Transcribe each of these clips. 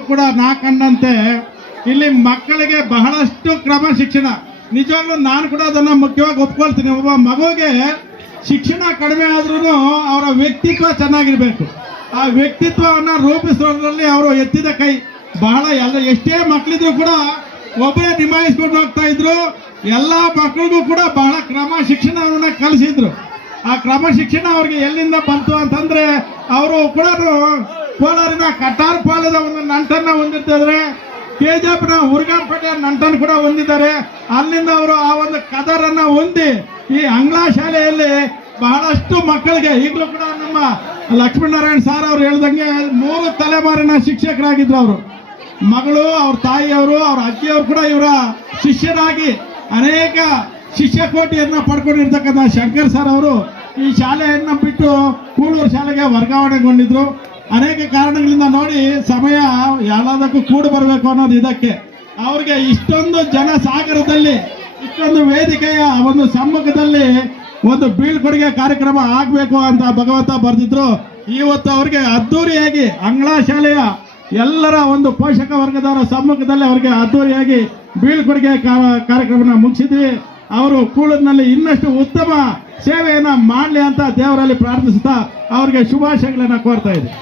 ಕೂಡ ನಾ ಕಂಡಂತೆ ಇಲ್ಲಿ ಮಕ್ಕಳಿಗೆ ಬಹಳಷ್ಟು ಕ್ರಮ ಶಿಕ್ಷಣ. ನಿಜವಾಗ್ಲೂ ನಾನು ಕೂಡ ಅದನ್ನ ಮುಖ್ಯವಾಗಿ ಒಪ್ಕೊಳ್ತೀನಿ. ಒಬ್ಬ ಮಗುಗೆ ಶಿಕ್ಷಣ ಕಡಿಮೆ ಆದ್ರೂ ಅವರ ವ್ಯಕ್ತಿತ್ವ ಚೆನ್ನಾಗಿರ್ಬೇಕು. ಆ ವ್ಯಕ್ತಿತ್ವವನ್ನ ರೂಪಿಸೋದ್ರಲ್ಲಿ ಅವರು ಎತ್ತಿದ ಕೈ. ಬಹಳ ಎಲ್ಲ ಎಷ್ಟೇ ಮಕ್ಕಳಿದ್ರು ಕೂಡ ಒಬ್ಬರೇ ನಿಭಾಯಿಸ್ಕೊಂಡು ಹೋಗ್ತಾ ಇದ್ರು. ಎಲ್ಲಾ ಮಕ್ಕಳಿಗೂ ಕೂಡ ಬಹಳ ಕ್ರಮ ಶಿಕ್ಷಣವನ್ನ ಕಲಿಸಿದ್ರು. ಆ ಕ್ರಮ ಶಿಕ್ಷಣ ಅವ್ರಿಗೆ ಎಲ್ಲಿಂದ ಬಂತು ಅಂತಂದ್ರೆ ಅವರು ಕೂಡ ಕೋಲಾರಿನ ಕಟಾರ್ ಪಾಲದ ಒಂದು ನಂಟನ್ನ ಹೊಂದಿರ್ತಿದ್ರೆ ಕೆಜಿಎಫ್ನ ಹುರ್ಗಾಂಪೇಟೆ ನಂಟನ್ ಕೂಡ ಹೊಂದಿದ್ದಾರೆ. ಅಲ್ಲಿಂದ ಅವರು ಆ ಒಂದು ಕದರನ್ನ ಹೊಂದಿ ಈ ಅಂಗ್ಲಾ ಶಾಲೆಯಲ್ಲಿ ಬಹಳಷ್ಟು ಮಕ್ಕಳಿಗೆ, ಈಗಲೂ ಕೂಡ ನಮ್ಮ ಲಕ್ಷ್ಮೀನಾರಾಯಣ ಸಾರ್ ಅವ್ರು ಹೇಳ್ದಂಗೆ ಮೂರು ತಲೆಮಾರಿನ ಶಿಕ್ಷಕರಾಗಿದ್ರು ಅವರು. ಮಗಳು, ಅವ್ರ ತಾಯಿಯವರು, ಅವ್ರ ಅಜ್ಜಿಯವರು ಕೂಡ ಇವರ ಶಿಷ್ಯರಾಗಿ ಅನೇಕ ಶಿಷ್ಯಕೋಟಿಯನ್ನ ಪಡ್ಕೊಂಡಿರ್ತಕ್ಕಂಥ ಶಂಕರ್ ಸರ್ ಅವರು ಈ ಶಾಲೆಯನ್ನ ಬಿಟ್ಟು ಕೂಳೂರು ಶಾಲೆಗೆ ವರ್ಗಾವಣೆಗೊಂಡಿದ್ರು. ಅನೇಕ ಕಾರಣಗಳಿಂದ ನೋಡಿ ಸಮಯ ಎಲ್ಲದಕ್ಕೂ ಕೂಡಿ ಬರಬೇಕು ಅನ್ನೋದು ಇದಕ್ಕೆ. ಅವ್ರಿಗೆ ಇಷ್ಟೊಂದು ಜನ ಸಾಗರದಲ್ಲಿ ಇಷ್ಟೊಂದು ವೇದಿಕೆಯ ಒಂದು ಸಮ್ಮುಖದಲ್ಲಿ ಒಂದು ಬೀಳ್ಕೊಡುಗೆ ಕಾರ್ಯಕ್ರಮ ಆಗಬೇಕು ಅಂತ ಭಗವಂತ ಬರೆದಿದ್ರು. ಇವತ್ತು ಅವ್ರಿಗೆ ಅದ್ದೂರಿಯಾಗಿ ಅಂಗಳ ಶಾಲೆಯ ಎಲ್ಲರ ಒಂದು ಪೋಷಕ ವರ್ಗದವರ ಸಮ್ಮುಖದಲ್ಲಿ ಅವರಿಗೆ ಅದ್ದೂರಿಯಾಗಿ ಬೀಳ್ಕೊಡುಗೆ ಕಾರ್ಯಕ್ರಮನ ಮುಗಿಸಿದ್ವಿ. ಅವರು ಕೂಳನಲ್ಲಿ ಇನ್ನಷ್ಟು ಉತ್ತಮ ಸೇವೆಯನ್ನ ಮಾಡಲಿ ಅಂತ ದೇವರಲ್ಲಿ ಪ್ರಾರ್ಥಿಸುತ್ತಾ ಅವರಿಗೆ ಶುಭಾಶಯಗಳನ್ನ ಕೋರ್ತಾ ಇದ್ದೀನಿ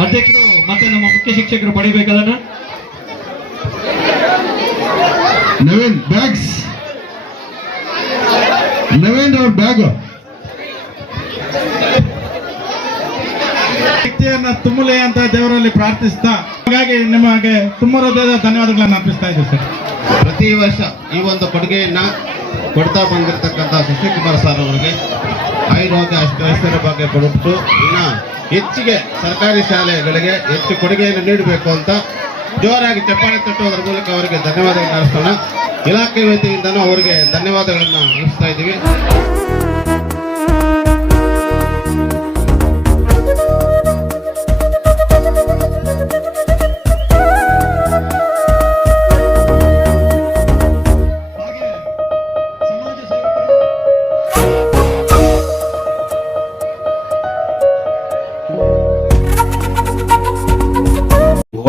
ಅಧ್ಯಕ್ಷರು ಮತ್ತೆ ನಮ್ಮ ಮುಖ್ಯ ಶಿಕ್ಷಕರು ಪಡಿಬೇಕದನ್ನ? ನವೀನ್ ಬ್ಯಾಗ್ಸ್ ನವೀನ್ ಅವ್ರ ಬ್ಯಾಗ್ ಶಕ್ತಿಯನ್ನ ತುಂಬಲಿ ಅಂತ ದೇವರಲ್ಲಿ ಪ್ರಾರ್ಥಿಸ್ತಾ ಹಾಗಾಗಿ ನಿಮಗೆ ತುಂಬ ಹೃದಯದ ಧನ್ಯವಾದಗಳನ್ನು ಅರ್ಪಿಸ್ತಾ ಇದ್ದೀವಿ ಸರ್. ಪ್ರತಿ ವರ್ಷ ಈ ಒಂದು ಕೊಡುಗೆಯನ್ನ ಕೊಡ್ತಾ ಬಂದಿರತಕ್ಕಂಥ ಶಶಿಕುಮಾರ್ ಸರ್ ಅವರಿಗೆ. ಆಯುರ್ವೇದ ಅಷ್ಟೈಶ್ವರ್ಯ ಬಗ್ಗೆ ಕೊಟ್ಟು ಇನ್ನ ಹೆಚ್ಚಿಗೆ ಸರ್ಕಾರಿ ಶಾಲೆಗಳಿಗೆ ಹೆಚ್ಚು ಕೊಡುಗೆಯನ್ನು ನೀಡಬೇಕು ಅಂತ ಜೋರಾಗಿ ಚಪ್ಪಾಳೆ ತಟ್ಟುವುದರ ಮೂಲಕ ಅವರಿಗೆ ಧನ್ಯವಾದಗಳನ್ನು ಅರ್ಪಿಸೋಣ ಇಲಾಖೆ ವತಿಯಿಂದನೂ ಅವರಿಗೆ ಧನ್ಯವಾದಗಳನ್ನು ಅರ್ಪಿಸ್ತಾ ಇದ್ದೀವಿ.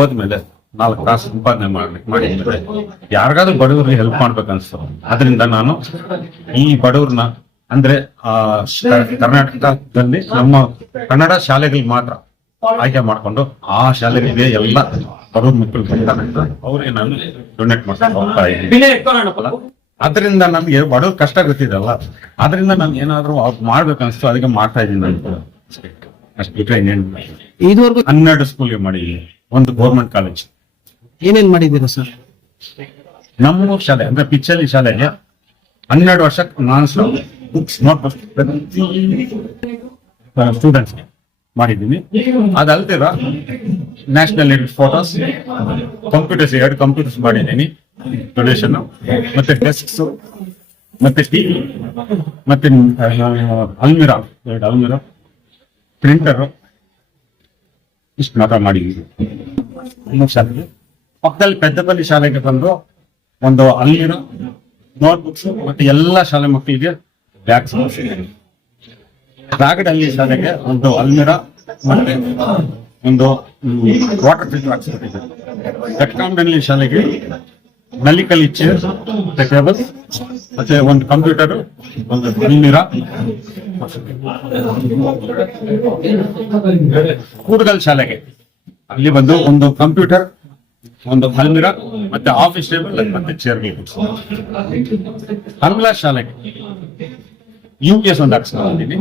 ಹೋದ್ಮೇಲೆ ನಾಲ್ಕು ತಾಸು ಸಂಪಾದನೆ ಮಾಡ್ಲಿಕ್ಕೆ ಮಾಡಿದ್ಮೇಲೆ ಯಾರಿಗಾದ್ರೂ ಬಡವ್ರಿಗೆ ಹೆಲ್ಪ್ ಮಾಡ್ಬೇಕನ್ಸ್ತು. ಅದರಿಂದ ನಾನು ಈ ಬಡವ್ರನ್ನ ಅಂದ್ರೆ ಆ ಕರ್ನಾಟಕದಲ್ಲಿ ನಮ್ಮ ಕನ್ನಡ ಶಾಲೆಗಳಿಗೆ ಮಾತ್ರ ಆಯ್ಕೆ ಮಾಡ್ಕೊಂಡು ಆ ಶಾಲೆಗಳಿಗೆ ಎಲ್ಲ ಬಡವ್ರ ಮಕ್ಕಳು ಬರ್ತಾರೆ ಅವ್ರಿಗೆ ನಾನು ಡೊನೇಟ್ ಮಾಡ್ಕೊಂಡು ಹೋಗ್ತಾ ಇದ್ದೀನಿ. ಅದರಿಂದ ನಮ್ಗೆ ಬಡವ್ರ ಕಷ್ಟ ಗೊತ್ತಿದಲ್ಲ ಅದರಿಂದ ನಾನು ಏನಾದ್ರು ಅವ್ರು ಮಾಡ್ಬೇಕು ಅನ್ಸ್ತು ಅದಕ್ಕೆ ಮಾಡ್ತಾ ಇದ್ದೀನಿ ನಾನು ಅಷ್ಟು ಬಿಟ್ರೆ ಇನ್ನೇನು ಇದುವರೆಗೂ ಹನ್ನೆರಡು ಸ್ಕೂಲ್ಗೆ ಮಾಡಿದ್ದೀನಿ. ಒಂದು ಗೌರ್ಮೆಂಟ್ ಕಾಲೇಜ್ ಏನೇನ್ ಮಾಡಿದ್ದೀರಾ ಸರ್? ನಮ್ಮ ಶಾಲೆ ಅಂದ್ರೆ ಪಿಚ್ಚಲ್ಲಿ ಶಾಲೆ ಹನ್ನೆರಡು ವರ್ಷ ನಾನ್ ಬುಕ್ಸ್ ನೋಟ್ ಸ್ಟೂಡೆಂಟ್ಸ್ ಮಾಡಿದ್ದೀನಿ. ಅದಲ್ದಿರ ನ್ಯಾಷನಲ್ ಎಡಿಟ್ ಫೋಟೋಸ್ ಕಂಪ್ಯೂಟರ್ಸ್ ಎರಡು ಕಂಪ್ಯೂಟರ್ಸ್ ಮಾಡಿದ್ದೀನಿ. ಡೊನೇಷನ್ ಮತ್ತೆ ಡೆಸ್ಕ್ಸ್ ಮತ್ತೆ ಟಿವಿ ಮತ್ತೆ ಅಲ್ಮಿರಾ ಎರಡು ಅಲ್ಮಿರಾ ಪ್ರಿಂಟರ್ ಇಷ್ಟು ಮಾತ್ರ ಮಾಡಿದ್ದೀನಿ. ನಮ್ಮ ಶಾಲೆಗೆ. ಪಕ್ಕದಲ್ಲಿ ಪೆದ್ದಪಲ್ಲಿ ಶಾಲೆಗೆ ಬಂದು ಒಂದು ಅಲ್ಲಿನ ನೋಟ್ಬುಕ್ಸ್ ಮತ್ತೆ ಎಲ್ಲ ಶಾಲೆ ಮಕ್ಕಳಿಗೆ ಬ್ಯಾಗ್ಸ್ ರಾಗಡಹಳ್ಳಿ ಶಾಲೆಗೆ ಒಂದು ಅಲ್ಮಿರಾ ಮತ್ತೆ ಒಂದು ವಾಟರ್ ಫಿಲ್ಟರ್ ಹಾಕ್ಸ್ಬಿಟ್ಟಿದೆ ಕಟ್ಕಾಂಬಿನಲ್ಲಿ ಶಾಲೆಗೆ ನಲಿಕಲಿ ಚೇರ್ ಮತ್ತೆ ಟೇಬಲ್ ಮತ್ತೆ ಒಂದು ಕಂಪ್ಯೂಟರ್ ಒಂದು ಅಲ್ಮಿರಾ ಕೂಡಗಲ್ ಶಾಲೆಗೆ. ಅಲ್ಲಿ ಬಂದು ಒಂದು ಕಂಪ್ಯೂಟರ್, ಒಂದು ಹಲ್ಮಿರ ಮತ್ತೆ ಆಫೀಸ್ ಟೇಬಲ್ ಮತ್ತೆ ಚೇರ್ ಹಲ್ಮಿರಾ ಶಾಲೆಗೆ. ಯು ಪಿ ಎಸ್ ಒಂದು ಹಾಕ್ಸ್ಕೊಂಡಿದ್ದೀನಿ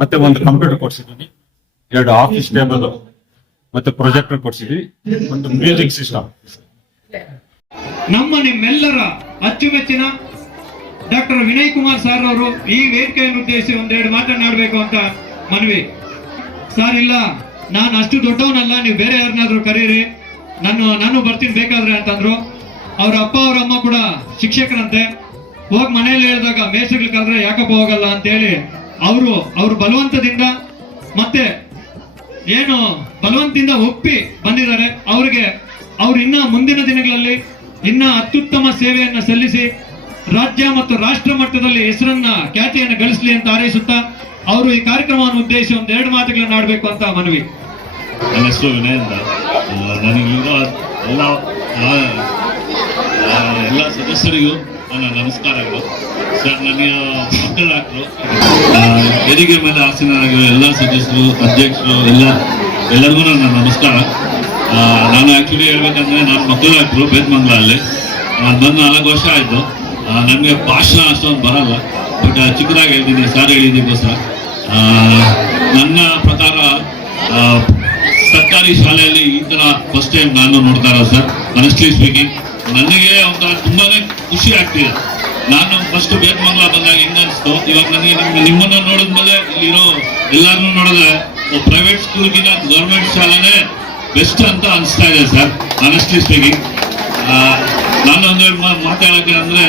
ಮತ್ತೆ ಒಂದು ಕಂಪ್ಯೂಟರ್ ಕೊಡ್ಸಿದ್ದೀನಿ. ಎರಡು ಆಫೀಸ್ ಟೇಬಲ್ ಮತ್ತೆ ಪ್ರೊಜೆಕ್ಟರ್ ಕೊಡ್ಸಿದ್ವಿ ಒಂದು ಮ್ಯೂಸಿಕ್ ಸಿಸ್ಟಮ್ ನಮ್ಮ ನಿಮ್ಮೆಲ್ಲರ ಅಚ್ಚುಮೆಚ್ಚಿನ ಡಾಕ್ಟರ್ ವಿನಯ್ ಕುಮಾರ್ ಸರ್ ಅವರು ಈ ವೇದಿಕೆಯನ್ನು ಉದ್ದೇಶಿಸಿ ಒಂದೆರಡು ಮಾತನಾಡಬೇಕು ಅಂತ ಮನವಿ. ಸರ್ ಇಲ್ಲ. ನಾನು ಅಷ್ಟು ದೊಡ್ಡವನಲ್ಲ, ನೀವು ಬೇರೆ ಯಾರನ್ನಾದ್ರೂ ಕರೀರಿ. ನಾನು ನಾನು ಬರ್ತೀನಿ ಬೇಕಾದ್ರೆ ಅಂತಂದ್ರು. ಅವ್ರ ಅಪ್ಪ, ಅವ್ರ ಅಮ್ಮ ಕೂಡ ಶಿಕ್ಷಕರಂತೆ. ಹೋಗಿ ಮನೆಯಲ್ಲಿ ಹೇಳಿದಾಗ ಮೇಸ್ಟ್ರಿಗೆ ಕರೆದ್ರೆ, ಯಾಕಪ್ಪ ಹೋಗಲ್ಲ? ಅಂತೇಳಿ ಅವರು, ಅವ್ರ ಬಲವಂತದಿಂದ ಮತ್ತೆ ಏನು ಬಲವಂತದಿಂದ ಒಪ್ಪಿ ಬಂದಿದ್ದಾರೆ. ಅವ್ರಿಗೆ, ಅವ್ರು ಇನ್ನ ಮುಂದಿನ ದಿನಗಳಲ್ಲಿ ಇನ್ನ ಅತ್ಯುತ್ತಮ ಸೇವೆಯನ್ನ ಸಲ್ಲಿಸಿ ರಾಜ್ಯ ಮತ್ತು ರಾಷ್ಟ್ರ ಮಟ್ಟದಲ್ಲಿ ಹೆಸರನ್ನ, ಖ್ಯಾತಿಯನ್ನು ಗಳಿಸಲಿ ಅಂತ ಹಾರೈಸುತ್ತಾ, ಅವರು ಈ ಕಾರ್ಯಕ್ರಮವನ್ನು ಉದ್ದೇಶಿಸಿ ಒಂದೆರಡು ಮಾತುಗಳನ್ನ ಆಡಬೇಕು ಅಂತ ಮನವಿ. ನನ್ನ ಹೆಸರು ಅಂತ. ನನಗಿರೋ ಎಲ್ಲ ಎಲ್ಲ ಸದಸ್ಯರಿಗೂ ನನ್ನ ನಮಸ್ಕಾರಗಳು. ಸರ್ ನನಗೆ ಮಕ್ಕಳ ಡಾಕ್ಟ್ರು ಹೆರಿಗೆ ಮೇಲೆ ಆಸೀನರಾಗಿರೋ ಎಲ್ಲ ಸದಸ್ಯರು, ಅಧ್ಯಕ್ಷರು, ಎಲ್ಲ, ಎಲ್ಲರಿಗೂ ನನ್ನ ನಮಸ್ಕಾರ. ನಾನು ಆ್ಯಕ್ಚುಲಿ ಹೇಳ್ಬೇಕಂದ್ರೆ ನಾನು ಮಕ್ಕಳು ಡಾಕ್ಟ್ರು ಬೇತ್ಮಂಗ್ಲ ಅಲ್ಲಿ ಬಂದು ನಾಲ್ಕು ವರ್ಷ ಆಯಿತು. ನನಗೆ ಭಾಷಣ ಅಷ್ಟೊಂದು ಬರಲ್ಲ. ಬಟ್ ಚಿಕ್ಕದಾಗಿ ಹೇಳ್ತೀನಿ ಸರ್ ಹೇಳಿದ್ದಕ್ಕೋಸ್ಕರ. ಸರ್ ನನ್ನ ಸರ್ಕಾರಿ ಶಾಲೆಯಲ್ಲಿ ಈ ತರ ಫಸ್ಟ್ ಟೈಮ್ ನಾನು ನೋಡ್ತಾ ಇರೋದು ಸರ್ ಅನಿಸ್ಟ್ಲಿ ಸ್ಪೀಕಿಂಗ್ ನನಗೆ ಒಂಥರ ತುಂಬಾನೇ ಖುಷಿ ಆಗ್ತಿದೆ. ನಾನು ಫಸ್ಟ್ ಬೇತ್ಮಂಗ್ಲ ಬಂದಾಗ ಹೆಂಗ ಅನಿಸ್ತು? ಇವಾಗ ನನಗೆ ನಿಮ್ಮನ್ನ ನೋಡಿದ್ಮೇಲೆ ಇಲ್ಲಿರೋ ಎಲ್ಲಾರನ್ನೂ ನೋಡಿದ್ರೆ ಪ್ರೈವೇಟ್ ಸ್ಕೂಲ್ಗಿಂತ ಗೌರ್ಮೆಂಟ್ ಶಾಲೆನೇ ಬೆಸ್ಟ್ ಅಂತ ಅನಿಸ್ತಾ ಇದೆ ಸರ್ ಅನಿಸ್ಟ್ಲಿ ಸ್ಪೀಕಿಂಗ್ ನಾನು ಒಂದೆರಡು ಮಾ- ಮಾತಾಡಕ್ಕೆ ಅಂದ್ರೆ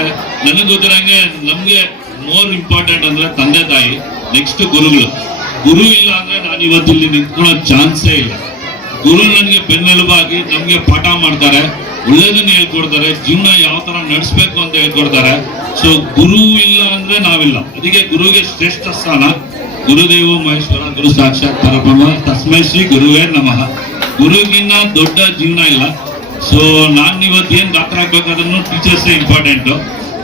ನನಗೆ ಗೊತ್ತಿರಂಗೆ ನಮ್ಗೆ ಮೋರ್ ಇಂಪಾರ್ಟೆಂಟ್ ಅಂದ್ರೆ ತಂದೆ ತಾಯಿ ನೆಕ್ಸ್ಟ್ ಗುರುಗಳು. ಗುರು ಇಲ್ಲ ಅಂದ್ರೆ ನಾನು ಇವತ್ತು ಇಲ್ಲಿ ನಿಂತ್ಕೊಳ್ಳೋ ಚಾನ್ಸೇ ಇಲ್ಲ. ಗುರು ನನಗೆ ಬೆನ್ನೆಲುಬಾಗಿ ನಮಗೆ ಪಾಠ ಮಾಡ್ತಾರೆ, ಒಳ್ಳೇದನ್ನ ಹೇಳ್ಕೊಡ್ತಾರೆ, ಜೀವನ ಯಾವ ತರ ನಡೆಸ್ಬೇಕು ಅಂತ ಹೇಳ್ಕೊಡ್ತಾರೆ. ಸೊ ಗುರು ಇಲ್ಲ ಅಂದ್ರೆ ನಾವಿಲ್ಲ. ಅದಕ್ಕೆ ಗುರುಗೆ ಶ್ರೇಷ್ಠ ಸ್ಥಾನ ಗುರುದೇವ ಮಹೇಶ್ವರ, ಗುರು ಸಾಕ್ಷಾತ್ ಪರಬ್ರಹ್ಮ, ತಸ್ಮೈ ಶ್ರೀ ಗುರುವೇ ನಮಃ. ಗುರುಗಿನ್ನ ದೊಡ್ಡ ಜೀವನ ಇಲ್ಲ. ಸೊ ನಾನು ಇವತ್ತು ಏನ್ ಡಾಕ್ಟರ್ ಆಗ್ಬೇಕಾದ್ರೂ ಟೀಚರ್ಸ್ ಇಂಪಾರ್ಟೆಂಟ್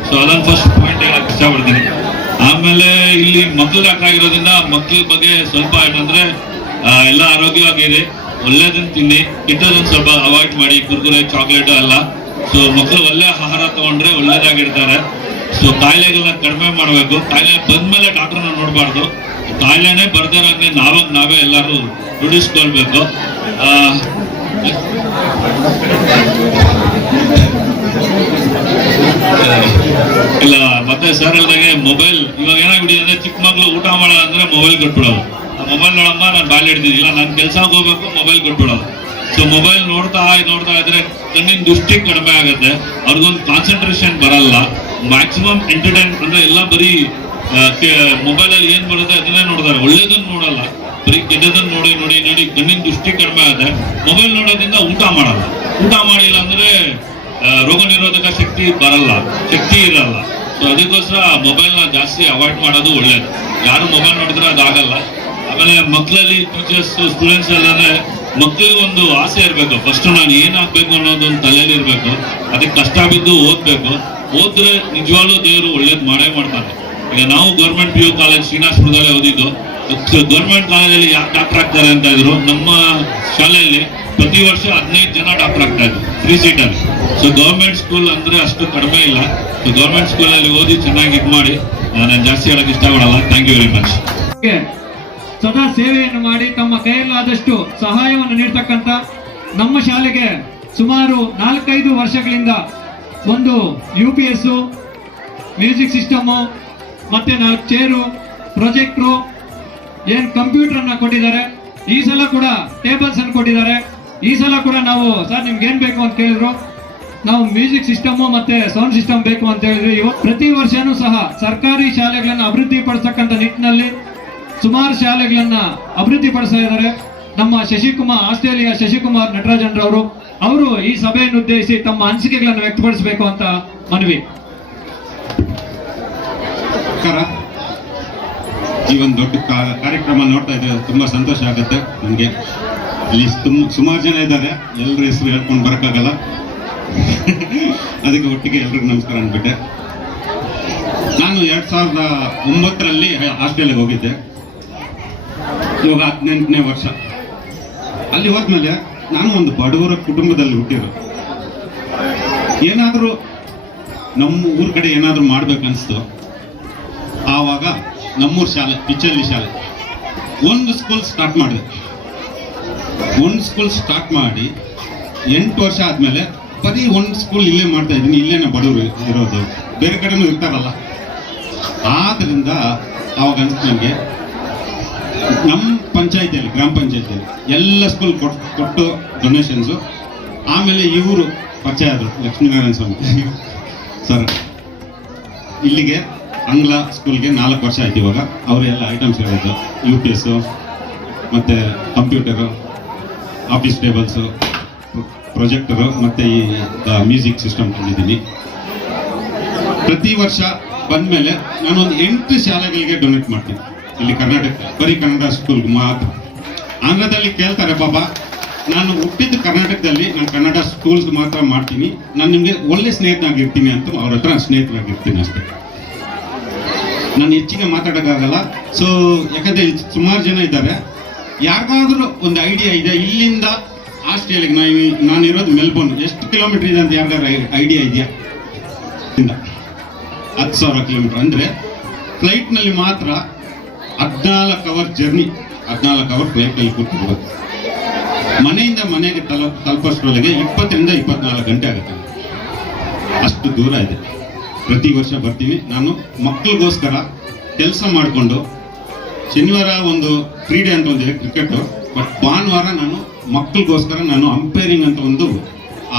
ಸೊ ಅದನ್ನ ಫಸ್ಟ್ ಪಾಯಿಂಟ್ ಹೇಳಕ್ ಇಷ್ಟಪಡ್ತೀನಿ ಆಮೇಲೆ ಇಲ್ಲಿ ಮಕ್ಳು ಡಾಕ್ಟರ್ ಆಗಿರೋದ್ರಿಂದ ಮಕ್ಳ ಬಗ್ಗೆ ಸ್ವಲ್ಪ ಏನಂದ್ರೆ ಎಲ್ಲ ಆರೋಗ್ಯವಾಗಿದೆ. ಒಳ್ಳೇದನ್ನ ತಿನ್ನಿ ಕೆಟ್ಟದನ್ನ ಸ್ವಲ್ಪ ಅವಾಯ್ಡ್ ಮಾಡಿ, ಕುರ್ಕುರೆ ಚಾಕ್ಲೇಟ್ ಅಲ್ಲ. ಸೊ ಮಕ್ಕಳು ಒಳ್ಳೆ ಆಹಾರ ತಗೊಂಡ್ರೆ ಒಳ್ಳೇದಾಗಿರ್ತಾರೆ. ಸೊ ಕಾಯಿಲೆಗಳನ್ನ ಕಡಿಮೆ ಮಾಡಬೇಕು. ಕಾಯಿಲೆ ಬಂದ್ಮೇಲೆ ಡಾಕ್ಟರ್ನ ನೋಡಬಾರ್ದು. ಕಾಯಿಲೆನೇ ಬರ್ದಿರಂಗೆ ನಾವಾಗ ನಾವೇ ಎಲ್ಲರೂ ರೂಢಿಸ್ಕೊಳ್ಬೇಕು. ಇಲ್ಲ, ಮತ್ತೆ ಸರ್ ಹೇಳ್ದಾಗೆ ಮೊಬೈಲ್ ಇವಾಗ ಏನಾಗ್ಬಿಟ್ಟಿದೆ ಅಂದ್ರೆ ಚಿಕ್ಕ ಮಕ್ಳು ಊಟ ಮಾಡೋ ಅಂದ್ರೆ ಮೊಬೈಲ್ ಕೊಟ್ಬಿಡೋದು. ಮೊಬೈಲ್ ನೋಡಮ್ಮ, ನಾನು ಬಾಲ್ ಹಿಡ್ತೀನಿ ಇಲ್ಲ ನನ್ನ ಕೆಲಸ ಹೋಗ್ಬೇಕು, ಮೊಬೈಲ್ ಕೊಟ್ಬಿಡೋದು. ಸೊ ಮೊಬೈಲ್ ನೋಡ್ತಾ ನೋಡ್ತಾ ಇದ್ರೆ ಕಣ್ಣಿನ ದೃಷ್ಟಿ ಕಡಿಮೆ ಆಗುತ್ತೆ. ಅವ್ರಿಗೊಂದು ಕಾನ್ಸಂಟ್ರೇಷನ್ ಬರಲ್ಲ. ಮ್ಯಾಕ್ಸಿಮಮ್ ಎಂಟರ್ಟೈನ್ ಅಂದ್ರೆ ಎಲ್ಲ ಬರೀ ಮೊಬೈಲ್ ಅಲ್ಲಿ ಏನ್ ಬರುತ್ತೆ ಅದನ್ನೇ ನೋಡ್ತಾರೆ. ಒಳ್ಳೇದನ್ನ ನೋಡಲ್ಲ. ಬರೀ ಕೆಟ್ಟದನ್ನ ನೋಡಿ ನೋಡಿ ನೋಡಿ ಕಣ್ಣಿನ ದೃಷ್ಟಿ ಕಡಿಮೆ ಆಗುತ್ತೆ. ಮೊಬೈಲ್ ನೋಡೋದ್ರಿಂದ ಊಟ ಮಾಡಲ್ಲ. ಊಟ ಮಾಡಿಲ್ಲ ಅಂದ್ರೆ ರೋಗ ನಿರೋಧಕ ಶಕ್ತಿ ಬರಲ್ಲ. ಶಕ್ತಿ ಇರಲ್ಲ. ಸೊ ಅದಕ್ಕೋಸ್ಕರ ಮೊಬೈಲ್ನ ಜಾಸ್ತಿ ಅವಾಯ್ಡ್ ಮಾಡೋದು ಒಳ್ಳೇದು. ಯಾರು ಮೊಬೈಲ್ ನೋಡಿದ್ರೆ ಅದಾಗಲ್ಲ. ಆಮೇಲೆ ಮಕ್ಕಳಲ್ಲಿ ಟೀಚರ್ಸ್ ಸ್ಟೂಡೆಂಟ್ಸ್ ಎಲ್ಲಾನೆ ಮಕ್ಕಳಿಗೆ ಒಂದು ಆಸೆ ಇರಬೇಕು. ಫಸ್ಟ್ ನಾನು ಆಗ್ಬೇಕು ಅನ್ನೋದೊಂದು ತಲೆಯಲ್ಲಿ ಇರಬೇಕು. ಅದಕ್ಕೆ ಕಷ್ಟ ಬಿದ್ದು ಓದ್ಬೇಕು. ಓದ್ರೆ ನಿಜವಾಗ್ಲೂ ದೇವರು ಒಳ್ಳೇದು ಮಾಡೇ ಮಾಡ್ತಾರೆ. ಈಗ ನಾವು ಗೌರ್ಮೆಂಟ್ ಪಿ ಯು ಕಾಲೇಜ್ ಶ್ರೀನಿವಾಸಪುರದಲ್ಲೇ ಓದಿದ್ದು. ಗೌರ್ಮೆಂಟ್ ಕಾಲೇಜಲ್ಲಿ ಯಾಕೆ ಡಾಕ್ಟರ್ ಆಗ್ತಾರೆ ಅಂತ ಇದ್ರು? ನಮ್ಮ ಶಾಲೆಯಲ್ಲಿ ಪ್ರತಿ ವರ್ಷ ಹದಿನೈದು ಜನ ಡಾಕ್ಟರ್ ಆಗ್ತಾ ಇದ್ರು. ಫ್ರೀ ಸೀಟಲ್ಲಿ ಸೊ ಗೌರ್ಮೆಂಟ್ ಸ್ಕೂಲ್ ಅಂದ್ರೆ ಅಷ್ಟು ಕಡಿಮೆ ಇಲ್ಲ. ಸೊ ಗೌರ್ಮೆಂಟ್ ಸ್ಕೂಲಲ್ಲಿ ಓದಿ ಚೆನ್ನಾಗಿ ಇದು ಮಾಡಿ. ನಾನು ಜಾಸ್ತಿ ಹೇಳಕ್ ಇಷ್ಟಪಡಲ್ಲ. ಥ್ಯಾಂಕ್ ಯು ವೆರಿ ಮಚ್ಗೆ ಸದಾ ಸೇವೆಯನ್ನು ಮಾಡಿ ತಮ್ಮ ಕೈಯಲ್ಲಾದಷ್ಟು ಸಹಾಯವನ್ನು ನೀಡ್ತಕ್ಕಂಥ ನಮ್ಮ ಶಾಲೆಗೆ ಸುಮಾರು ನಾಲ್ಕೈದು ವರ್ಷಗಳಿಂದ ಒಂದು U P S music system, ಮತ್ತು ನಾಲ್ಕು ಚೇರು, ಪ್ರೊಜೆಕ್ಟ್ರು, ಏನು ಕಂಪ್ಯೂಟರ್ ಅನ್ನ ಕೊಟ್ಟಿದ್ದಾರೆ. ಈ ಸಲ ಕೂಡ ಟೇಬಲ್ಸ್ ಅನ್ನು ಕೊಟ್ಟಿದ್ದಾರೆ. ಈ ಸಲ ಕೂಡ ನಾವು, ಸರ್, ನಿಮ್ಗೆ ಏನ್ ಬೇಕು? ಅಂತ ಕೇಳಿದ್ರು. ನಾವು ಮ್ಯೂಸಿಕ್ ಸಿಸ್ಟಮ್ ಮತ್ತೆ ಸೌಂಡ್ ಸಿಸ್ಟಮ್ ಬೇಕು ಅಂತ ಹೇಳಿದ್ವಿ ಪ್ರತಿ ವರ್ಷವೂ ಸಹ ಸರ್ಕಾರಿ ಶಾಲೆಗಳನ್ನು ಅಭಿವೃದ್ಧಿ ಪಡಿಸ್ತಕ್ಕಂಥ ನಿಟ್ಟಿನಲ್ಲಿ ಸುಮಾರು ಶಾಲೆಗಳನ್ನ ಅಭಿವೃದ್ಧಿ ಪಡಿಸ್ತಾ ಇದ್ದಾರೆ. ನಮ್ಮ ಶಶಿಕುಮಾರ್, ಆಸ್ಟ್ರೇಲಿಯಾ ಶಶಿಕುಮಾರ್ ನಟರಾಜನ್ ರವರು, ಅವರು ಈ ಸಭೆಯನ್ನು ಉದ್ದೇಶಿಸಿ ತಮ್ಮ ಅನಿಸಿಕೆಗಳನ್ನು ವ್ಯಕ್ತಪಡಿಸಬೇಕು ಅಂತ ಮನವಿ. ಈ ಒಂದು ದೊಡ್ಡ ಕಾರ್ಯಕ್ರಮ ನೋಡ್ತಾ ಇದ್ರೆ ತುಂಬಾ ಸಂತೋಷ ಆಗುತ್ತೆ ನನಗೆ ಇಲ್ಲಿ ತುಂಬ ಸುಮಾರು ಜನ ಇದ್ದಾರೆ. ಎಲ್ಲರ ಹೆಸರು ಹೇಳ್ಕೊಂಡು ಬರೋಕ್ಕಾಗಲ್ಲ. ಅದಕ್ಕೆ ಒಟ್ಟಿಗೆ ಎಲ್ರಿಗೂ ನಮಸ್ಕಾರ ಅಂದ್ಬಿಟ್ಟೆ. ನಾನು ಎರಡ್ ಸಾವಿರದ ಒಂಬತ್ತರಲ್ಲಿ ಆಸ್ಟ್ರೇಲಿಯಾಗೆ ಹೋಗಿದ್ದೆ. ಇವಾಗ ಹದಿನೆಂಟನೇ ವರ್ಷ. ಅಲ್ಲಿ ಹೋದ್ಮೇಲೆ ನಾನು ಒಂದು ಬಡವರ ಕುಟುಂಬದಲ್ಲಿ ಹುಟ್ಟಿರೋ ಏನಾದರೂ ನಮ್ಮ ಊರ ಕಡೆ ಏನಾದರೂ ಮಾಡ್ಬೇಕನ್ಸ್ತು. ಆವಾಗ ನಮ್ಮೂರು ಶಾಲೆ ಪಿಚ್ಚಲ್ಲಿ ಶಾಲೆ. ಒಂದು ಸ್ಕೂಲ್ ಸ್ಟಾರ್ಟ್ ಮಾಡಿದೆ. ಒಂದು ಸ್ಕೂಲ್ ಸ್ಟಾರ್ಟ್ ಮಾಡಿ ಎಂಟು ವರ್ಷ ಆದಮೇಲೆ ಬರೀ ಒಂದು ಸ್ಕೂಲ್ ಇಲ್ಲೇ ಮಾಡ್ತಾ ಇದ್ದೀನಿ ಇಲ್ಲೇನೆ ಬಡವರು ಇರೋದು. ಬೇರೆ ಕಡೆನೂ ಇರ್ತಾರಲ್ಲ. ಆದ್ದರಿಂದ ಅವಾಗ ಅನ್ಸ್ತು ನನಗೆ ನಮ್ಮ ಪಂಚಾಯತಿಯಲ್ಲಿ, ಗ್ರಾಮ ಪಂಚಾಯತಿಯಲ್ಲಿ ಎಲ್ಲ ಸ್ಕೂಲ್ ಕೊಟ್ಟು ಕೊಟ್ಟು ಡೊನೇಷನ್ಸು ಆಮೇಲೆ ಇವರು ಪರಿಚಯ ಆದರು ಲಕ್ಷ್ಮೀನಾರಾಯಣ ಸ್ವಾಮಿ ಸರ್ ಇಲ್ಲಿಗೆ ಆಂಗ್ಲ ಸ್ಕೂಲ್ಗೆ ನಾಲ್ಕು ವರ್ಷ ಆಯ್ತು ಇವಾಗ. ಅವರು ಎಲ್ಲ ಐಟಮ್ಸ್ ಹೇಳಿದ್ದು ಯು ಪಿ ಎಸ್ಸು ಮತ್ತು ಕಂಪ್ಯೂಟರು ಆಫೀಸ್ ಟೇಬಲ್ಸು ಪ್ರೊಜೆಕ್ಟರು ಮತ್ತು ಈ ಮ್ಯೂಸಿಕ್ ಸಿಸ್ಟಮ್ ತಂದಿದ್ದೀನಿ. ಪ್ರತಿ ವರ್ಷ ಬಂದ್ಮೇಲೆ ನಾನು ಒಂದು ಎಂಟು ಶಾಲೆಗಳಿಗೆ ಡೊನೇಟ್ ಮಾಡ್ತೀನಿ. ಇಲ್ಲಿ ಕರ್ನಾಟಕ, ಬರೀ ಕನ್ನಡ ಸ್ಕೂಲ್ ಮಾತ್ರ. ಆಂಧ್ರದಲ್ಲಿ ಕೇಳ್ತಾರೆ, ಬಾಬಾ, ನಾನು ಹುಟ್ಟಿದ ಕರ್ನಾಟಕದಲ್ಲಿ ನಾನು ಕನ್ನಡ ಸ್ಕೂಲ್ಸ್ ಮಾತ್ರ ಮಾಡ್ತೀನಿ. ನಾನು ನಿಮಗೆ ಒಳ್ಳೆ ಸ್ನೇಹಿತನಾಗಿರ್ತೀನಿ ಅಂತ ಅವ್ರ ಹತ್ರ ಸ್ನೇಹಿತರಾಗಿರ್ತೀನಿ ಅಷ್ಟೇ. ನಾನು ಹೆಚ್ಚಿಗೆ ಮಾತಾಡೋಕ್ಕಾಗಲ್ಲ. ಸೊ ಯಾಕಂದ್ರೆ ಸುಮಾರು ಜನ ಇದ್ದಾರೆ. ಯಾರಿಗಾದ್ರೂ ಒಂದು ಐಡಿಯಾ ಇದೆ, ಇಲ್ಲಿಂದ ಆಸ್ಟ್ರೇಲಿಯಾಗೆ ನಾನು ನಾನು ಇರೋದು ಮೆಲ್ಬೋರ್ನ್. ಎಷ್ಟು ಕಿಲೋಮೀಟರ್ ಇದೆ ಅಂತ ಯಾರಿಗಾರ ಐಡಿಯಾ ಇದೆಯಾ? ಇಂದ ಹತ್ತು ಸಾವಿರ ಕಿಲೋಮೀಟರ್ ಅಂದರೆ ಫ್ಲೈಟ್ನಲ್ಲಿ ಮಾತ್ರ ಹದಿನಾಲ್ಕು ಅವರ್ ಜರ್ನಿ ಹದಿನಾಲ್ಕು ಅವರ್ ಫ್ಲೈಟ್ನಲ್ಲಿ ಬರುತ್ತೆ ಮನೆಯಿಂದ ಮನೆಗೆ ತಲ ತಲುಪೋಷ್ಟ್ರೊಳಗೆ ಇಪ್ಪತ್ತರಿಂದ ಇಪ್ಪತ್ನಾಲ್ಕು ಗಂಟೆ ಆಗುತ್ತೆ. ಅಷ್ಟು ದೂರ ಇದೆ. ಪ್ರತಿ ವರ್ಷ ಬರ್ತೀವಿ. ನಾನು ಮಕ್ಕಳಿಗೋಸ್ಕರ ಕೆಲಸ ಮಾಡಿಕೊಂಡು ಶನಿವಾರ ಒಂದು ಕ್ರೀಡೆ ಅಂತ ಒಂದಿದೆ ಕ್ರಿಕೆಟು ಬಟ್ ಭಾನುವಾರ ನಾನು ಮಕ್ಕಳಿಗೋಸ್ಕರ ನಾನು ಅಂಪೈರಿಂಗ್ ಅಂತ ಒಂದು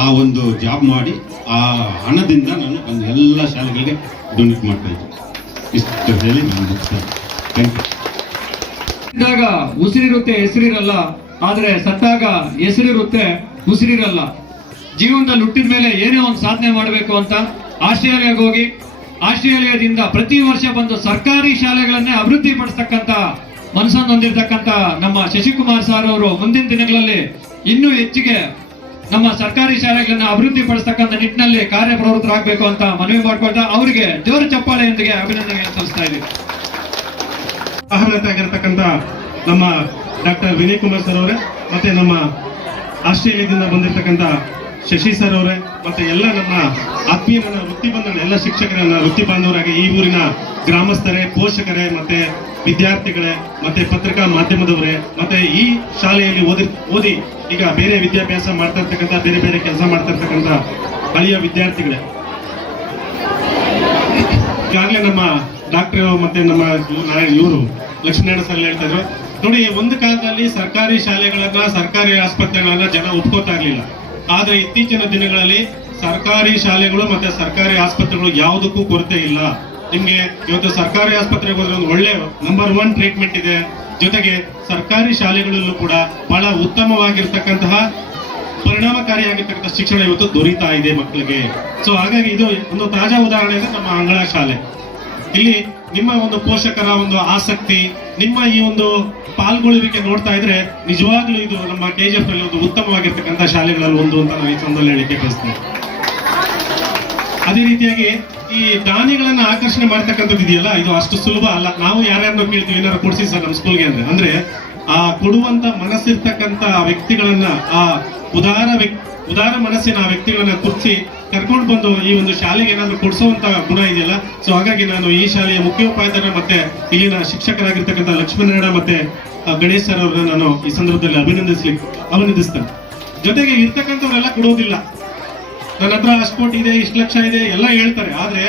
ಆ ಒಂದು ಜಾಬ್ ಮಾಡಿ ಆ ಹಣದಿಂದ ನಾನು ಒಂದು ಎಲ್ಲ ಶಾಲೆಗಳಿಗೆ ಡೊನೇಟ್ ಮಾಡ್ತಾ ಇದ್ದೀನಿ. ಇಷ್ಟು ಹೇಳಿ ನಾನು ಇದ್ದಾಗ ಉಸಿರಿರುತ್ತೆ, ಹೆಸರಿರಲ್ಲ. ಆದ್ರೆ ಸತ್ತಾಗ ಹೆಸರಿರುತ್ತೆ, ಉಸಿರಿರಲ್ಲ. ಜೀವನದಲ್ಲಿ ಹುಟ್ಟಿದ ಮೇಲೆ ಏನೇ ಒಂದು ಸಾಧನೆ ಮಾಡಬೇಕು ಅಂತ ಆಸ್ಟ್ರೇಲಿಯಾಗ ಹೋಗಿ, ಆಸ್ಟ್ರೇಲಿಯಾದಿಂದ ಪ್ರತಿ ವರ್ಷ ಬಂದು ಸರ್ಕಾರಿ ಶಾಲೆಗಳನ್ನೇ ಅಭಿವೃದ್ಧಿ ಪಡಿಸ್ತಕ್ಕಂತ ಮನಸ್ಸನ್ನು ಹೊಂದಿರತಕ್ಕಂತ ನಮ್ಮ ಶಶಿಕುಮಾರ್ ಸಾರ್ ಅವರು ಮುಂದಿನ ದಿನಗಳಲ್ಲಿ ಇನ್ನೂ ಹೆಚ್ಚಿಗೆ ನಮ್ಮ ಸರ್ಕಾರಿ ಶಾಲೆಗಳನ್ನ ಅಭಿವೃದ್ಧಿ ಪಡಿಸ್ತಕ್ಕಂಥ ನಿಟ್ಟಿನಲ್ಲಿ ಕಾರ್ಯಪ್ರವೃತ್ತರಾಗಬೇಕು ಅಂತ ಮನವಿ ಮಾಡ್ಕೊಳ್ತಾ ಅವರಿಗೆ ಜೋರು ಚಪ್ಪಾಳೆಯೊಂದಿಗೆ ಅಭಿನಂದನೆ ಸಲ್ಲಿಸ್ತಾ ಇದ್ದೀವಿ ಉದಾಹರಣೆ ಆಗಿರ್ತಕ್ಕಂಥ ನಮ್ಮ ಡಾಕ್ಟರ್ ವಿನಯ್ ಕುಮಾರ್ ಸರ್ ಅವರೇ, ಮತ್ತೆ ನಮ್ಮ ಆಸ್ಟ್ರೇಲಿಯಾದಿಂದ ಬಂದಿರತಕ್ಕಂತ ಶಶಿ ಸರ್ ಅವರೇ, ಮತ್ತೆ ಎಲ್ಲ ನಮ್ಮ ಆತ್ಮೀಯ ನನ್ನ ವೃತ್ತಿ ಬಂದ ಎಲ್ಲ ಶಿಕ್ಷಕರನ್ನ ವೃತ್ತಿ ಬಾಂಧವರಾಗಿ ಈ ಊರಿನ ಗ್ರಾಮಸ್ಥರೇ, ಪೋಷಕರೇ, ಮತ್ತೆ ವಿದ್ಯಾರ್ಥಿಗಳೇ, ಮತ್ತೆ ಪತ್ರಿಕಾ ಮಾಧ್ಯಮದವರೇ, ಮತ್ತೆ ಈ ಶಾಲೆಯಲ್ಲಿ ಓದಿ ಓದಿ ಈಗ ಬೇರೆ ವಿದ್ಯಾಭ್ಯಾಸ ಮಾಡ್ತಾ ಇರ್ತಕ್ಕಂಥ, ಬೇರೆ ಬೇರೆ ಕೆಲಸ ಮಾಡ್ತಾ ಇರ್ತಕ್ಕಂಥ ಹಳೆಯ ವಿದ್ಯಾರ್ಥಿಗಳೇ. ಈಗಾಗಲೇ ನಮ್ಮ ಡಾಕ್ಟರ್ ಮತ್ತೆ ನಮ್ಮ ಇವರು ಲಕ್ಷ್ಮೀನಾರಾಯಣ ಸರ್ ಹೇಳ್ತಾ ಇದ್ರು. ನೋಡಿ ಒಂದು ಕಾಲದಲ್ಲಿ ಸರ್ಕಾರಿ ಶಾಲೆಗಳನ್ನ, ಸರ್ಕಾರಿ ಆಸ್ಪತ್ರೆಗಳನ್ನ ಜನ ಒಪ್ಕೋತಾ ಇರಲಿಲ್ಲ. ಆದ್ರೆ ಇತ್ತೀಚಿನ ದಿನಗಳಲ್ಲಿ ಸರ್ಕಾರಿ ಶಾಲೆಗಳು ಮತ್ತೆ ಸರ್ಕಾರಿ ಆಸ್ಪತ್ರೆಗಳು ಯಾವುದಕ್ಕೂ ಕೊರತೆ ಇಲ್ಲ. ನಿಮ್ಗೆ ಇವತ್ತು ಸರ್ಕಾರಿ ಆಸ್ಪತ್ರೆಗೆ ಹೋದ್ರೆ ಒಂದು ಒಳ್ಳೆ ನಂಬರ್ ಒನ್ ಟ್ರೀಟ್ಮೆಂಟ್ ಇದೆ. ಜೊತೆಗೆ ಸರ್ಕಾರಿ ಶಾಲೆಗಳಲ್ಲೂ ಕೂಡ ಬಹಳ ಉತ್ತಮವಾಗಿರ್ತಕ್ಕಂತಹ ಪರಿಣಾಮಕಾರಿಯಾಗಿರ್ತಕ್ಕಂಥ ಶಿಕ್ಷಣ ಇವತ್ತು ದೊರೀತಾ ಇದೆ ಮಕ್ಕಳಿಗೆ. ಸೊ ಹಾಗಾಗಿ ಇದು ಒಂದು ತಾಜಾ ಉದಾಹರಣೆ ಅಂದ್ರೆ ನಮ್ಮ ಅಂಗಳ ಶಾಲೆ. ಇಲ್ಲಿ ನಿಮ್ಮ ಒಂದು ಪೋಷಕರ ಒಂದು ಆಸಕ್ತಿ, ನಿಮ್ಮ ಈ ಒಂದು ಪಾಲ್ಗೊಳ್ಳುವಿಕೆ ನೋಡ್ತಾ ಇದ್ರೆ ನಿಜವಾಗ್ಲೂ ಇದು ನಮ್ಮ ಕೆಜಿಎಫ್ನಲ್ಲಿ ಒಂದು ಉತ್ತಮವಾಗಿರ್ತಕ್ಕಂಥ ಶಾಲೆಗಳಲ್ಲಿ ಒಂದು ಅಂತ ನಾವು ಈ ಸಂದರ್ಭದಲ್ಲಿ ಹೇಳಿಕೆ ಬಯಸ್ತೇನೆ ಅದೇ ರೀತಿಯಾಗಿ ಈ ದಾನಿಗಳನ್ನ ಆಕರ್ಷಣೆ ಮಾಡ್ತಕ್ಕಂಥದ್ದು ಇದೆಯಲ್ಲ, ಇದು ಅಷ್ಟು ಸುಲಭ ಅಲ್ಲ. ನಾವು ಯಾರ್ಯಾರನ್ನ ಕೇಳ್ತೀವಿ ಏನಾರು ಕೊಡ್ಸಿ ಸರ್ ನಮ್ಮ ಸ್ಕೂಲ್ಗೆ ಅಂದ್ರೆ. ಅಂದ್ರೆ ಆ ಕೊಡುವಂತ ಮನಸ್ಸಿರ್ತಕ್ಕಂತ ವ್ಯಕ್ತಿಗಳನ್ನ, ಆ ಉದಾರ ಉದಾರ ಮನಸ್ಸಿನ ವ್ಯಕ್ತಿಗಳನ್ನ ಕುರ್ಚಿ ಕರ್ಕೊಂಡು ಬಂದು ಈ ಒಂದು ಶಾಲೆಗೆ ಏನಾದ್ರು ಕೊಡಿಸುವಂತ ಗುಣ ಇದೆಯಲ್ಲ? ಸೊ ಹಾಗಾಗಿ ನಾನು ಈ ಶಾಲೆಯ ಮುಖ್ಯೋಪಾಧ್ಯಾಯರ ಮತ್ತೆ ಇಲ್ಲಿನ ಶಿಕ್ಷಕರಾಗಿರ್ತಕ್ಕಂಥ ಲಕ್ಷ್ಮೀನಾರಾಯಣ ಮತ್ತೆ ಗಣೇಶ್ ಸರ್ ಅವ್ರನ್ನ ನಾನು ಈ ಸಂದರ್ಭದಲ್ಲಿ ಅಭಿನಂದಿಸ್ಲಿಕ್ಕೆ ಅಭಿನಂದಿಸ್ತೇನೆ. ಜೊತೆಗೆ ಇರ್ತಕ್ಕಂಥವ್ರೆಲ್ಲ ಕೊಡೋದಿಲ್ಲ. ನನ್ನ ಹತ್ರ ಅಷ್ಟು ಕೋಟಿ ಇದೆ, ಇಷ್ಟು ಲಕ್ಷ ಇದೆ, ಎಲ್ಲ ಹೇಳ್ತಾರೆ. ಆದ್ರೆ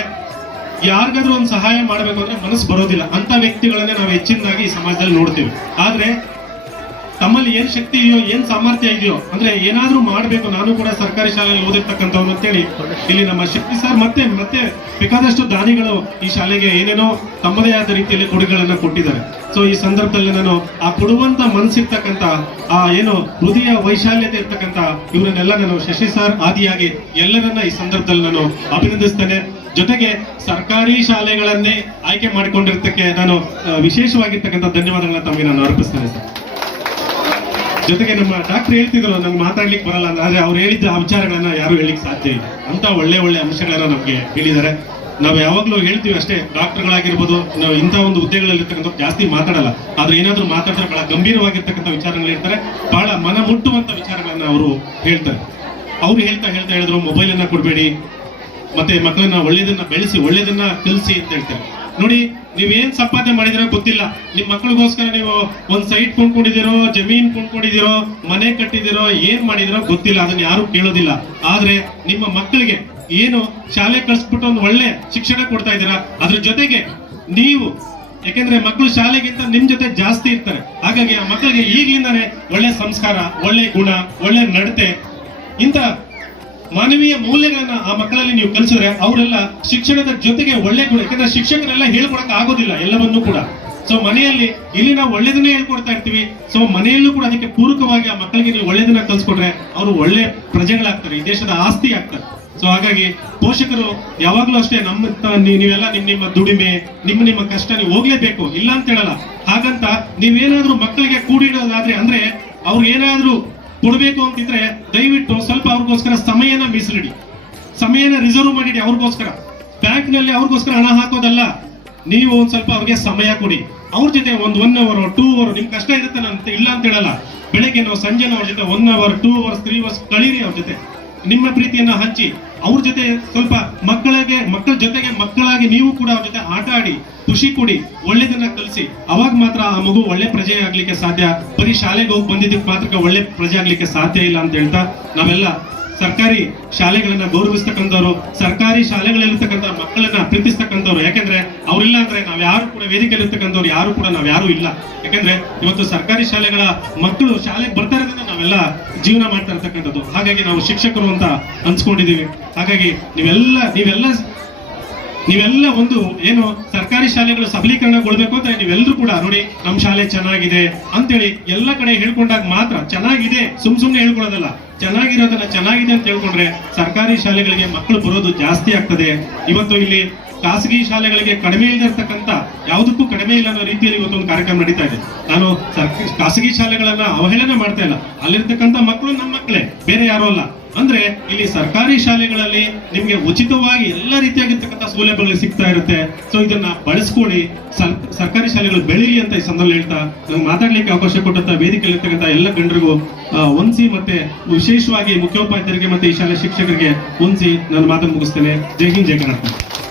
ಯಾರಿಗಾದ್ರೂ ಒಂದು ಸಹಾಯ ಮಾಡಬೇಕು ಅಂದ್ರೆ ಮನಸ್ಸು ಬರೋದಿಲ್ಲ. ಅಂತ ವ್ಯಕ್ತಿಗಳನ್ನೇ ನಾವು ಹೆಚ್ಚಿನದಾಗಿ ಈ ಸಮಾಜದಲ್ಲಿ ನೋಡ್ತೀವಿ. ಆದ್ರೆ ತಮ್ಮಲ್ಲಿ ಏನ್ ಶಕ್ತಿ ಇದೆಯೋ, ಏನ್ ಸಾಮರ್ಥ್ಯ ಇದೆಯೋ, ಅಂದ್ರೆ ಏನಾದ್ರೂ ಮಾಡಬೇಕು. ನಾನು ಕೂಡ ಸರ್ಕಾರಿ ಶಾಲೆಯಲ್ಲಿ ಓದಿರ್ತಕ್ಕಂಥವ್ರು ಅಂತೇಳಿ ಇಲ್ಲಿ ನಮ್ಮ ಶಕ್ತಿ ಸರ್ ಮತ್ತೆ ಮತ್ತೆ ಬೇಕಾದಷ್ಟು ದಾನಿಗಳು ಈ ಶಾಲೆಗೆ ಏನೇನೋ ತಮ್ಮದೇ ಆದ ರೀತಿಯಲ್ಲಿ ಕೊಡುಗೆಗಳನ್ನ ಕೊಟ್ಟಿದ್ದಾರೆ. ಸೊ ಈ ಸಂದರ್ಭದಲ್ಲಿ ನಾನು ಆ ಕೊಡುವಂತ ಮನಸ್ಸಿರ್ತಕ್ಕಂಥ, ಆ ಏನು ಹೃದಯ ವೈಶಾಲ್ಯತೆ ಇರ್ತಕ್ಕಂಥ ಇವರನ್ನೆಲ್ಲ ನಾನು ಶಶಿ ಸರ್ ಆದಿಯಾಗಿ ಎಲ್ಲರನ್ನ ಈ ಸಂದರ್ಭದಲ್ಲಿ ನಾನು ಅಭಿನಂದಿಸ್ತೇನೆ. ಜೊತೆಗೆ ಸರ್ಕಾರಿ ಶಾಲೆಗಳನ್ನೇ ಆಯ್ಕೆ ಮಾಡಿಕೊಂಡಿರ್ತಕ್ಕೆ ನಾನು ವಿಶೇಷವಾಗಿರ್ತಕ್ಕಂಥ ಧನ್ಯವಾದಗಳನ್ನ ತಮಗೆ ನಾನು ಅರ್ಪಿಸ್ತೇನೆ ಸರ್. ಜೊತೆಗೆ ನಮ್ಮ ಡಾಕ್ಟರ್ ಹೇಳ್ತಿದ್ರು, ನಂಗೆ ಮಾತಾಡ್ಲಿಕ್ಕೆ ಬರಲ್ಲ ಆದ್ರೆ ಅವ್ರು ಹೇಳಿದ್ದ ಆ ವಿಚಾರಗಳನ್ನ ಯಾರು ಹೇಳಿಕ್ ಸಾಧ್ಯ ಇಲ್ಲ. ಅಂತ ಒಳ್ಳೆ ಒಳ್ಳೆ ಅಂಶಗಳನ್ನ ನಮ್ಗೆ ಹೇಳಿದ್ದಾರೆ. ನಾವು ಯಾವಾಗ್ಲೂ ಹೇಳ್ತೀವಿ ಅಷ್ಟೇ, ಡಾಕ್ಟರ್ಗಳಾಗಿರ್ಬೋದು, ನಾವು ಇಂಥ ಒಂದು ಹುದ್ದೆಗಳಲ್ಲಿರ್ತಕ್ಕಂಥ ಜಾಸ್ತಿ ಮಾತಾಡಲ್ಲ. ಆದ್ರೆ ಏನಾದ್ರೂ ಮಾತಾಡಿದ್ರೆ ಬಹಳ ಗಂಭೀರವಾಗಿರ್ತಕ್ಕಂಥ ವಿಚಾರಗಳು ಹೇಳ್ತಾರೆ, ಬಹಳ ಮನ ಮುಟ್ಟುವಂತ ವಿಚಾರಗಳನ್ನ ಅವರು ಹೇಳ್ತಾರೆ. ಅವ್ರು ಹೇಳ್ತಾ ಹೇಳ್ತಾ ಹೇಳಿದ್ರು ಮೊಬೈಲ್ ಕೊಡಬೇಡಿ ಕೊಡ್ಬೇಡಿ ಮತ್ತೆ ಮಕ್ಕಳನ್ನ ಒಳ್ಳೇದನ್ನ ಬೆಳೆಸಿ ಒಳ್ಳೇದನ್ನ ಕಲಿಸಿ ಅಂತ ಹೇಳ್ತಾರೆ. ನೋಡಿ, ನೀವೇನ್ ಸಂಪಾದನೆ ಮಾಡಿದಿರೋ ಗೊತ್ತಿಲ್ಲ. ನಿಮ್ ಮಕ್ಕಳಿಗೋಸ್ಕರ ನೀವು ಒಂದ್ ಸೈಟ್ ಕೊಂಡ್ಕೊಂಡಿದಿರೋ ಜಮೀನ್ ಕೊಂಡ್ಕೊಂಡಿದಿರೋ ಮನೆ ಕಟ್ಟಿದಿರೋ ಏನ್ ಮಾಡಿದಿರೋ ಗೊತ್ತಿಲ್ಲ. ಅದನ್ನ ಯಾರು ಕೇಳೋದಿಲ್ಲ. ಆದ್ರೆ ನಿಮ್ಮ ಮಕ್ಕಳಿಗೆ ಏನು ಶಾಲೆ ಕಳ್ಸ್ಬಿಟ್ಟು ಒಂದು ಒಳ್ಳೆ ಶಿಕ್ಷಣ ಕೊಡ್ತಾ ಇದ್ದೀರಾ? ಅದ್ರ ಜೊತೆಗೆ ನೀವು, ಯಾಕೆಂದ್ರೆ ಮಕ್ಕಳು ಶಾಲೆಗಿಂತ ನಿಮ್ ಜೊತೆ ಜಾಸ್ತಿ ಇರ್ತಾರೆ. ಹಾಗಾಗಿ ಆ ಮಕ್ಕಳಿಗೆ ಈಗ್ಲಿಂದಾನೆ ಒಳ್ಳೆ ಸಂಸ್ಕಾರ, ಒಳ್ಳೆ ಗುಣ, ಒಳ್ಳೆ ನಡತೆ ಇಂಥ ಮಾನವೀಯ ಮೌಲ್ಯಗಳನ್ನ ಆ ಮಕ್ಕಳಲ್ಲಿ ನೀವು ಕಲಿಸಿದ್ರೆ ಅವರೆಲ್ಲ ಶಿಕ್ಷಣದ ಜೊತೆಗೆ ಒಳ್ಳೆ ಗುಣ, ಯಾಕಂದ್ರೆ ಶಿಕ್ಷಕರೆಲ್ಲ ಹೇಳ್ಕೊಡಕ್ ಆಗೋದಿಲ್ಲ ಎಲ್ಲವನ್ನೂ ಕೂಡ. ಸೊ ಮನೆಯಲ್ಲಿ ಇಲ್ಲಿ ನಾವು ಒಳ್ಳೇದನ್ನೇ ಹೇಳ್ಕೊಡ್ತಾ ಇರ್ತೀವಿ. ಸೊ ಮನೆಯಲ್ಲೂ ಕೂಡ ಅದಕ್ಕೆ ಪೂರಕವಾಗಿ ಆ ಮಕ್ಕಳಿಗೆ ನೀವು ಒಳ್ಳೇದನ್ನ ಕಲ್ಸ್ಕೊಟ್ರೆ ಅವರು ಒಳ್ಳೆ ಪ್ರಜೆಗಳಾಗ್ತಾರೆ, ಈ ದೇಶದ ಆಸ್ತಿ ಆಗ್ತಾರೆ. ಸೊ ಹಾಗಾಗಿ ಪೋಷಕರು ಯಾವಾಗ್ಲೂ ಅಷ್ಟೇ ನಮ್ಮ ನೀವೆಲ್ಲ ನಿಮ್, ನಿಮ್ಮ ದುಡಿಮೆ, ನಿಮ್ಮ ನಿಮ್ಮ ಕಷ್ಟ ನೀವು ಹೋಗ್ಲೇಬೇಕು, ಇಲ್ಲ ಅಂತ ಹೇಳಲ್ಲ. ಹಾಗಂತ ನೀವೇನಾದ್ರೂ ಮಕ್ಕಳಿಗೆ ಕೂಡಿಡೋದಾದ್ರೆ ಅಂದ್ರೆ ಅವ್ರು ಏನಾದ್ರೂ ಕೊಡ್ಬೇಕು ಅಂತಿದ್ರೆ ದಯವಿಟ್ಟು ಸ್ವಲ್ಪ ಅವ್ರಿಗೋಸ್ಕರ ಸಮಯನ ಮೀಸಲಿಡಿ. ಸಮಯನ ರಿಸರ್ವ್ ಮಾಡಿಡಿ ಅವ್ರಿಗೋಸ್ಕರ. ಬ್ಯಾಂಕ್ನಲ್ಲಿ ಅವ್ರಿಗೋಸ್ಕರ ಹಣ ಹಾಕೋದಲ್ಲ, ನೀವು ಒಂದ್ ಸ್ವಲ್ಪ ಅವ್ರಿಗೆ ಸಮಯ ಕೊಡಿ. ಅವ್ರ ಜೊತೆ ಒಂದ್ ಒನ್ ಅವರ್ ಟೂ ಅವರ್ ನಿಮ್ ಕಷ್ಟ ಇರುತ್ತೆ ನಾನು ಇಲ್ಲ ಅಂತ ಹೇಳಲ್ಲ. ಬೆಳಗ್ಗೆ ನಾವು ಸಂಜೆ ಅವ್ರ ಜೊತೆ one hour two hours three hours ಕಳೀರಿ ಅವ್ರ ಜೊತೆ. ನಿಮ್ಮ ಪ್ರೀತಿಯನ್ನ ಹಂಚಿ. ಅವ್ರ ಜೊತೆ ಸ್ವಲ್ಪ ಮಕ್ಕಳಿಗೆ, ಮಕ್ಕಳ ಜೊತೆಗೆ ಮಕ್ಕಳಾಗಿ ನೀವು ಕೂಡ ಅವ್ರ ಜೊತೆ ಆಟ ಆಡಿ, ಖುಷಿ ಕೊಡಿ, ಒಳ್ಳೇದನ್ನ ಕಲಿಸಿ. ಅವಾಗ ಮಾತ್ರ ಆ ಮಗು ಒಳ್ಳೆ ಪ್ರಜೆ ಆಗ್ಲಿಕ್ಕೆ ಸಾಧ್ಯ. ಬರೀ ಶಾಲೆಗೆ ಹೋಗಿ ಬಂದಿದ್ದಕ್ಕೆ ಮಾತ್ರ ಒಳ್ಳೆ ಪ್ರಜೆ ಆಗ್ಲಿಕ್ಕೆ ಸಾಧ್ಯ ಇಲ್ಲ ಅಂತ ಹೇಳ್ತಾ ನಾವೆಲ್ಲ ಸರ್ಕಾರಿ ಶಾಲೆಗಳನ್ನ ಗೌರವಿಸ್ತಕ್ಕಂಥವ್ರು, ಸರ್ಕಾರಿ ಶಾಲೆಗಳಲ್ಲಿರ್ತಕ್ಕಂಥ ಮಕ್ಕಳನ್ನ ಪ್ರೀತಿಸ್ತಕ್ಕಂಥವ್ರು, ಯಾಕೆಂದ್ರೆ ಅವರಿಲ್ಲ ಅಂದ್ರೆ ನಾವ್ ಯಾರು ಕೂಡ ವೇದಿಕೆಯಲ್ಲಿರ್ತಕ್ಕಂಥವ್ರು ಯಾರು ಕೂಡ ನಾವು ಯಾರು ಇಲ್ಲ. ಯಾಕಂದ್ರೆ ಇವತ್ತು ಸರ್ಕಾರಿ ಶಾಲೆಗಳ ಮಕ್ಕಳು ಶಾಲೆಗೆ ಬರ್ತಾ ಇರೋದನ್ನ ನಾವೆಲ್ಲ ಜೀವನ ಮಾಡ್ತಾ ಇರ್ತಕ್ಕಂಥದ್ದು. ಹಾಗಾಗಿ ನಾವು ಶಿಕ್ಷಕರು ಅಂತ ಅನ್ಸ್ಕೊಂಡಿದೀವಿ. ಹಾಗಾಗಿ ನೀವೆಲ್ಲ ನೀವೆಲ್ಲ ನೀವೆಲ್ಲ ಒಂದು ಏನು ಸರ್ಕಾರಿ ಶಾಲೆಗಳು ಸಬಲೀಕರಣಗೊಳ್ಬೇಕು ಅಂತ ನೀವೆಲ್ಲರೂ ಕೂಡ ನೋಡಿ ನಮ್ಮ ಶಾಲೆ ಚೆನ್ನಾಗಿದೆ ಅಂತೇಳಿ ಎಲ್ಲ ಕಡೆ ಹೇಳ್ಕೊಂಡಾಗ ಮಾತ್ರ ಚೆನ್ನಾಗಿದೆ ಸುಮ್ ಸುಮ್ನೆ ಹೇಳ್ಕೊಳ್ಳೋದಲ್ಲ. ಚೆನ್ನಾಗಿರೋದನ್ನ ಚೆನ್ನಾಗಿದೆ ಅಂತ ಹೇಳ್ಕೊಂಡ್ರೆ ಸರ್ಕಾರಿ ಶಾಲೆಗಳಿಗೆ ಮಕ್ಕಳು ಬರೋದು ಜಾಸ್ತಿ ಆಗ್ತದೆ. ಇವತ್ತು ಇಲ್ಲಿ ಖಾಸಗಿ ಶಾಲೆಗಳಿಗೆ ಕಡಿಮೆ ಇಲ್ಲದಿರ್ತಕ್ಕಂಥ ಯಾವುದಕ್ಕೂ ಕಡಿಮೆ ಇಲ್ಲ ಅನ್ನೋ ರೀತಿಯಲ್ಲಿ ಇವತ್ತೊಂದು ಕಾರ್ಯಕ್ರಮ ನಡೀತಾ ಇದೆ. ನಾನು ಖಾಸಗಿ ಶಾಲೆಗಳನ್ನ ಅವಹೇಳನ ಮಾಡ್ತಾ ಇಲ್ಲ. ಅಲ್ಲಿರ್ತಕ್ಕಂಥ ಮಕ್ಕಳು ನಮ್ಮ ಮಕ್ಕಳೇ, ಬೇರೆ ಯಾರು ಅಲ್ಲ. ಅಂದ್ರೆ ಇಲ್ಲಿ ಸರ್ಕಾರಿ ಶಾಲೆಗಳಲ್ಲಿ ನಿಮ್ಗೆ ಉಚಿತವಾಗಿ ಎಲ್ಲ ರೀತಿಯಾಗಿರ್ತಕ್ಕಂಥ ಸೌಲಭ್ಯಗಳು ಸಿಗ್ತಾ ಇರುತ್ತೆ. ಸೊ ಇದನ್ನ ಬಳಸ್ಕೊಳ್ಳಿ ಸರ್- ಸರ್ಕಾರಿ ಶಾಲೆಗಳು ಬೆಳೀಲಿ ಅಂತ ಈ ಸಂದರ್ಭ ಹೇಳ್ತಾ ನಮ್ಗೆ ಮಾತಾಡ್ಲಿಕ್ಕೆ ಅವಕಾಶ ಕೊಟ್ಟಂತ ವೇದಿಕೆಯಲ್ಲಿರ್ತಕ್ಕಂಥ ಎಲ್ಲ ಗಂಡರಿಗೂ ಒಂದ್ಸಿ ಮತ್ತೆ ವಿಶೇಷವಾಗಿ ಮುಖ್ಯೋಪಾಧ್ಯಾಯರಿಗೆ ಮತ್ತೆ ಈ ಶಾಲೆ ಶಿಕ್ಷಕರಿಗೆ ಒಂದ್ಸಿ ನಾನು ಮಾತನ್ನು ಮುಗಿಸ್ತೇನೆ. ಜೈ ಹಿಂದ್, ಜೈ ಕರ್ನಾಟಕ.